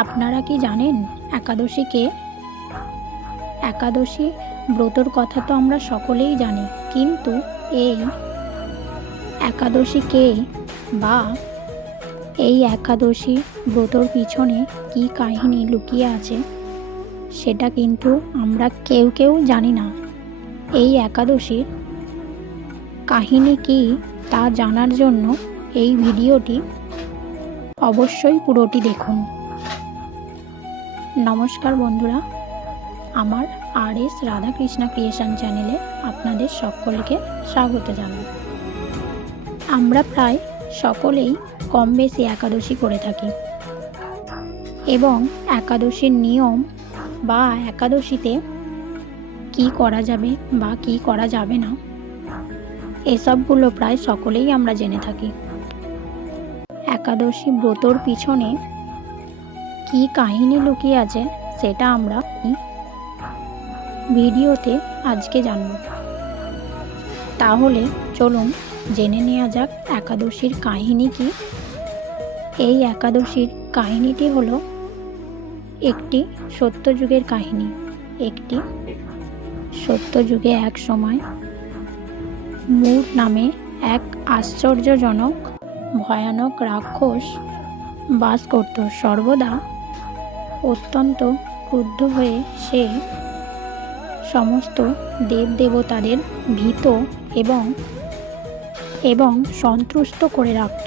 আপনারা কি জানেন একাদশী কে একাদশী ব্রতর কথা তো আমরা সকলেই জানি, কিন্তু এই একাদশী কে বা এই একাদশী ব্রতর পিছনে কি কাহিনী লুকিয়ে আছে, সেটা কিন্তু আমরা কেউ কেউ জানি না। এই একাদশীর কাহিনী কি তা জানার জন্য এই ভিডিওটি অবশ্যই পুরোটি দেখুন। নমস্কার বন্ধুরা, আমার আর এস রাধাকৃষ্ণা ক্রিয়েশন চ্যানেলে আপনাদের সকলকে স্বাগত জানাই। আমরা প্রায় সকলেই কম বেশি একাদশী করে থাকি এবং একাদশীর নিয়ম বা একাদশীতে কি করা যাবে বা কি করা যাবে না, এসবগুলো প্রায় সকলেই আমরা জেনে থাকি। একাদশী ব্রতর পিছনে কি কাহিনী লুকিয়ে আছে সেটা আমরা ভিডিওতে আজকে জানব। তাহলে চলুন জেনে নেওয়া যাক একাদশীর কাহিনী কি। এই একাদশীর কাহিনীটি হলো একটি সত্যযুগের কাহিনী। একটি সত্যযুগে এক সময় মূর নামে এক আশ্চর্যজনক, ভয়ানক রাক্ষস বাস করত। সর্বদা অত্যন্ত ক্রুদ্ধ হয়ে সে সমস্ত দেবদেবতাদের ভীত এবং এবং সন্তুষ্ট করে রাখত।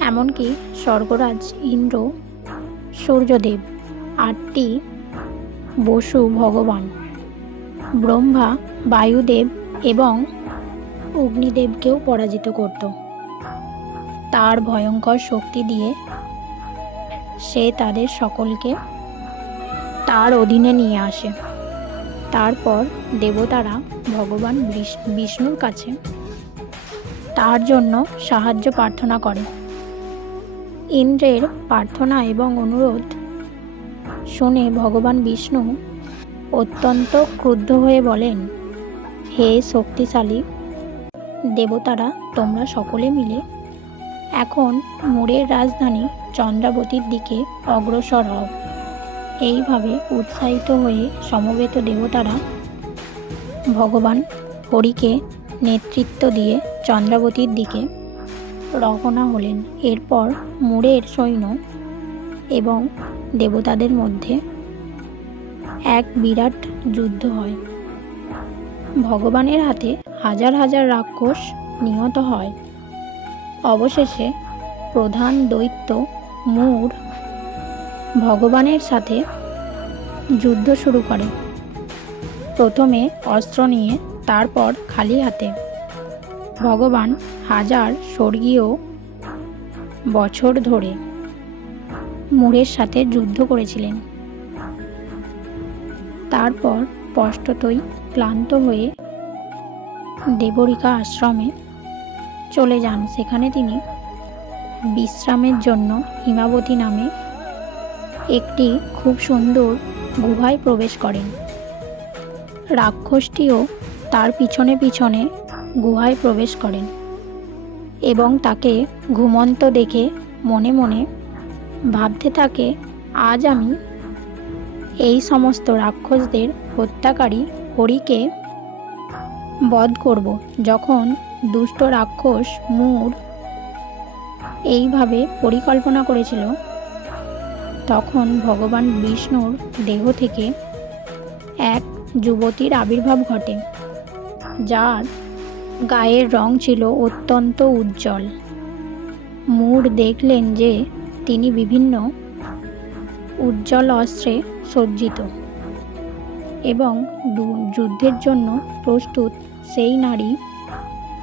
এমনকি স্বর্গরাজ ইন্দ্র, সূর্যদেব, আটটি বসু ভগবান, ব্রহ্মা, বায়ুদেব এবং অগ্নিদেবকেও পরাজিত করত। তার ভয়ঙ্কর শক্তি দিয়ে সে তাদের সকলকে তার অধীনে নিয়ে আসে। তারপর দেবতারা ভগবান বিষ- বিষ্ণুর কাছে তার জন্য সাহায্য প্রার্থনা করে। ইন্দ্রের প্রার্থনা এবং অনুরোধ শুনে ভগবান বিষ্ণু অত্যন্ত ক্রুদ্ধ হয়ে বলেন, হে শক্তিশালী দেবতারা, তোমরা সকলে মিলে এখন মুরের রাজধানী চন্দ্রাবতীর দিকে অগ্রসর হও। এইভাবে উৎসাহিত হয়ে সমবেত দেবতারা ভগবান হরিকে নেতৃত্ব দিয়ে চন্দ্রাবতীর দিকে রওনা হলেন। এরপর মুরের সৈন্য এবং দেবতাদের মধ্যে এক বিরাট যুদ্ধ হয়। ভগবানের হাতে হাজার হাজার রাক্ষস নিহত হয়। অবশেষে প্রধান দৈত্য মূর ভগবানের সাথে যুদ্ধ শুরু করে। প্রথমে অস্ত্র নিয়ে, তারপর খালি হাতে। ভগবান হাজার স্বর্গীয় বছর ধরে মুরের সাথে যুদ্ধ করেছিলেন। তারপর স্পষ্টতই ক্লান্ত হয়ে দেবরিকা আশ্রমে চলে যান। সেখানে তিনি বিশ্রামের জন্য হিমাবতী নামে একটি খুব সুন্দর গুহায় প্রবেশ করেন। রাক্ষসটিও তার পিছনে পিছনে গুহায় প্রবেশ করেন এবং তাকে ঘুমন্ত দেখে মনে মনে ভাবতে থাকে, আজ আমি এই সমস্ত রাক্ষসদের হত্যাকারী হরিকে বধ করব। যখন দুষ্ট রাক্ষস মূর এইভাবে পরিকল্পনা করেছিল। তখন ভগবান বিষ্ণুর দেহ থেকে এক যুবতীর আবির্ভাব ঘটে, যার গায়ের রং ছিল অত্যন্ত উজ্জ্বল। মূর দেখলেন যে তিনি বিভিন্ন উজ্জ্বল অস্ত্রে সজ্জিত এবং যুদ্ধের জন্য প্রস্তুত। সেই নারী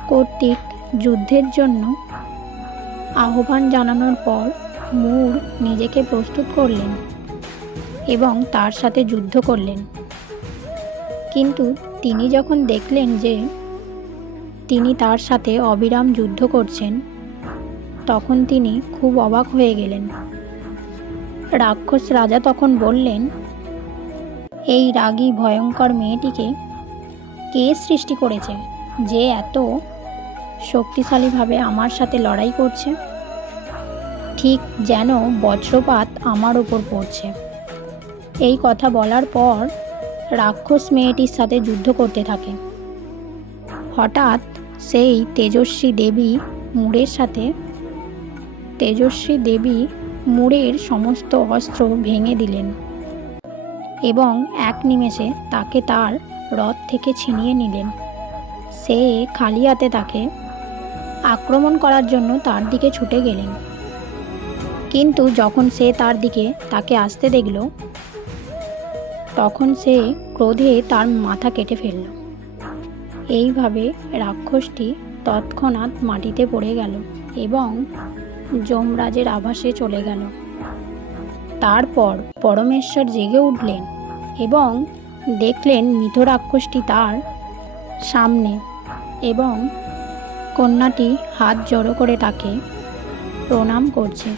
কর্তৃক যুদ্ধের জন্য আহ্বান জানানোর পর মূর নিজেকে প্রস্তুত করলেন এবং তার সাথে যুদ্ধ করলেন। কিন্তু তিনি যখন দেখলেন যে তিনি তার সাথে অবিরাম যুদ্ধ করছেন, তখন তিনি খুব অবাক হয়ে গেলেন। রাক্ষস রাজা তখন বললেন, এই রাগী, ভয়ঙ্কর মেয়েটিকে কে সৃষ্টি করেছে? যে এত শক্তিশালীভাবে আমার সাথে লড়াই করছে, ঠিক যেন বজ্রপাত আমার ওপর পড়ছে। এই কথা বলার পর রাক্ষস মেয়েটির সাথে যুদ্ধ করতে থাকে। হঠাৎ সেই তেজস্বী দেবী মুড়ের সাথে, তেজস্বী দেবী মুড়ের সমস্ত অস্ত্র ভেঙে দিলেন এবং এক নিমেষে তাকে তার রথ থেকে ছিনিয়ে নিলেন। সে খালি হাতে তাকে আক্রমণ করার জন্য তার দিকে ছুটে গেলেন। কিন্তু যখন সে তার দিকে তাকে আসতে দেখল, তখন সে ক্রোধে তার মাথা কেটে ফেলল। এইভাবে রাক্ষসটি তৎক্ষণাৎ মাটিতে পড়ে গেল এবং যমরাজের আভাসে চলে গেল। তারপর পরমেশ্বর জেগে উঠলেন এবং দেখলেন মৃত রাক্ষসটি তার সামনে এবং কন্যাটি হাত জড়ো করে তাকে প্রণাম করছে।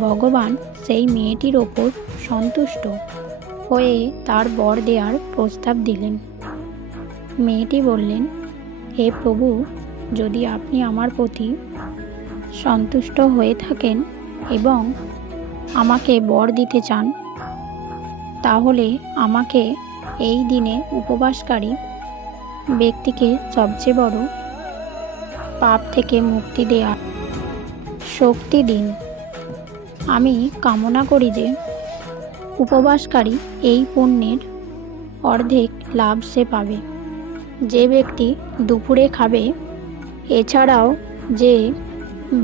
ভগবান সেই মেয়েটির ওপর সন্তুষ্ট হয়ে তার বর দেওয়ার প্রস্তাব দিলেন। মেয়েটি বললেন, হে প্রভু, যদি আপনি আমার প্রতি সন্তুষ্ট হয়ে থাকেন এবং আমাকে বর দিতে চান, তাহলে আমাকে এই দিনে উপবাসকারী ব্যক্তিকে সবচেয়ে বড় পাপ থেকে মুক্তি দেওয়ার শক্তি দিন। আমি কামনা করি যে উপবাসকারী এই পুণ্যের অর্ধেক লাভ সে পাবে। যে ব্যক্তি দুপুরে খাবে, এছাড়াও যে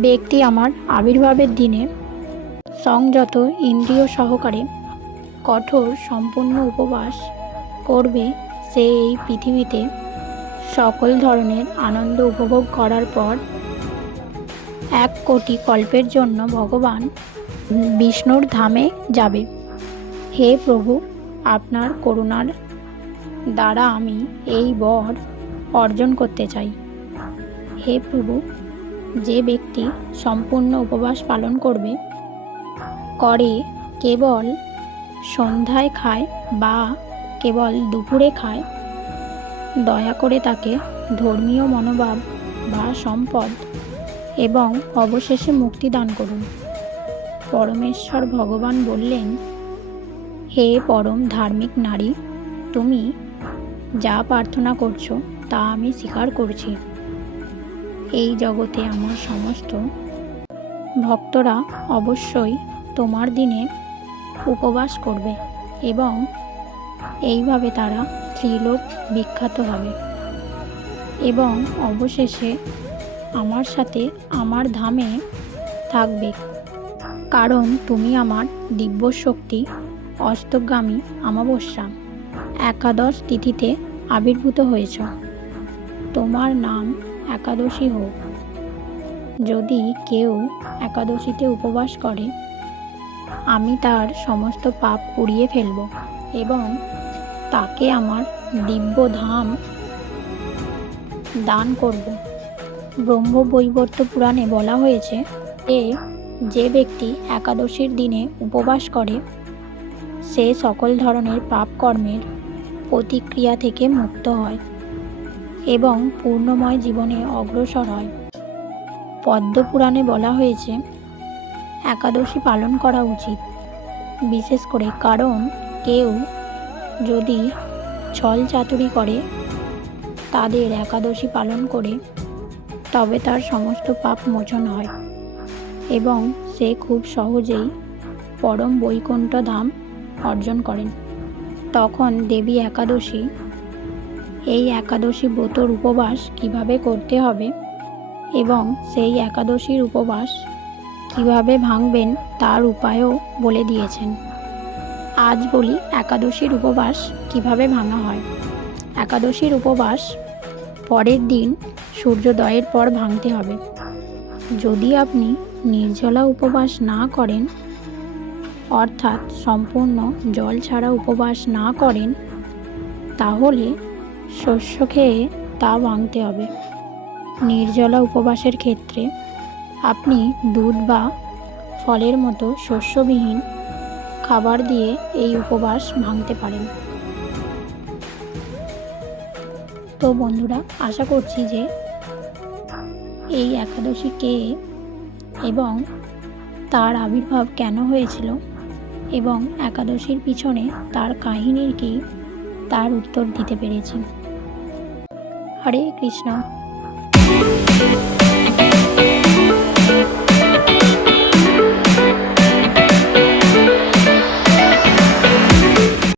ব্যক্তি আমার আবির্ভাবের দিনে সংযত ইন্দ্রিয় সহকারে কঠোর সম্পূর্ণ উপবাস করবে, সে এই পৃথিবীতে সকল ধরনের আনন্দ উপভোগ করার পর এক কোটি কল্পের জন্য ভগবান বিষ্ণুর ধামে যাবে। হে প্রভু, আপনার করুণার দ্বারা আমি এই বর অর্জন করতে চাই। হে প্রভু, যে ব্যক্তি সম্পূর্ণ উপবাস পালন করবে, করে কেবল সন্ধ্যায় খায় বা কেবল দুপুরে খায় দয়া করে তাকে ধর্মীয় মনোভাব বা সম্পদ এবং অবশেষে মুক্তি দান করুন। পরমেশ্বর ভগবান বললেন, হে পরম ধার্মিক নারী, তুমি যা প্রার্থনা করছ তা আমি স্বীকার করছি। এই জগতে আমার সমস্ত ভক্তরা অবশ্যই তোমার দিনে উপবাস করবে এবং এইভাবে তারা ত্রিলোক বিখ্যাত হবে এবং অবশেষে আমার সাথে আমার ধামে থাকবে। কারণ তুমি আমার দিব্য শক্তি অস্তগামী অমাবস্যা, একাদশ তিথিতে আবির্ভূত হয়েছ। তোমার নাম একাদশী হোক। যদি কেউ একাদশীতে উপবাস করে, আমি তার সমস্ত পাপ পুড়িয়ে ফেলব এবং তাকে আমার দিব্য ধাম দান করব। ব্রহ্ম বৈবর্ত পুরাণে বলা হয়েছে, এ যে ব্যক্তি একাদশীর দিনে উপবাস করে, সে সকল ধরনের পাপ কর্মের প্রতিক্রিয়া থেকে মুক্ত হয় এবং পূর্ণময় জীবনে অগ্রসর হয়। পদ্মপুরাণে বলা হয়েছে, একাদশী পালন করা উচিত, বিশেষ করে কারণ কেউ যদি ছল চাতুরি করে তাদের একাদশী পালন করে, তবে তার সমস্ত পাপ মোচন হয় এবং সে খুব সহজেই পরম বৈকুণ্ঠ ধাম অর্জন করেন। তখন দেবী একাদশী, এই একাদশী ব্রতর উপবাস কীভাবে করতে হবে এবং সেই একাদশীর উপবাস কীভাবে ভাঙবেন তার উপায়ও বলে দিয়েছেন। আজ বলি একাদশীর উপবাস কীভাবে ভাঙা হয়। একাদশীর উপবাস পরের দিন সূর্যোদয়ের পর ভাঙতে হবে। যদি আপনি নির্জলা উপবাস না করেন, অর্থাৎ সম্পূর্ণ জল ছাড়া উপবাস না করেন, তাহলে শস্য খেয়ে তা ভাঙতে হবে। নির্জলা উপবাসের ক্ষেত্রে আপনি দুধ বা ফলের মতো শস্যবিহীন খাবার দিয়ে এই উপবাস ভাঙতে পারেন। তো বন্ধুরা, আশা করছি যে এই একাদশী কে এবং তার আবির্ভাব কেন হয়েছিল এবং একাদশীর পিছনে তার কাহিনীর কি তার উত্তর দিতে পেরেছি। হরে কৃষ্ণ।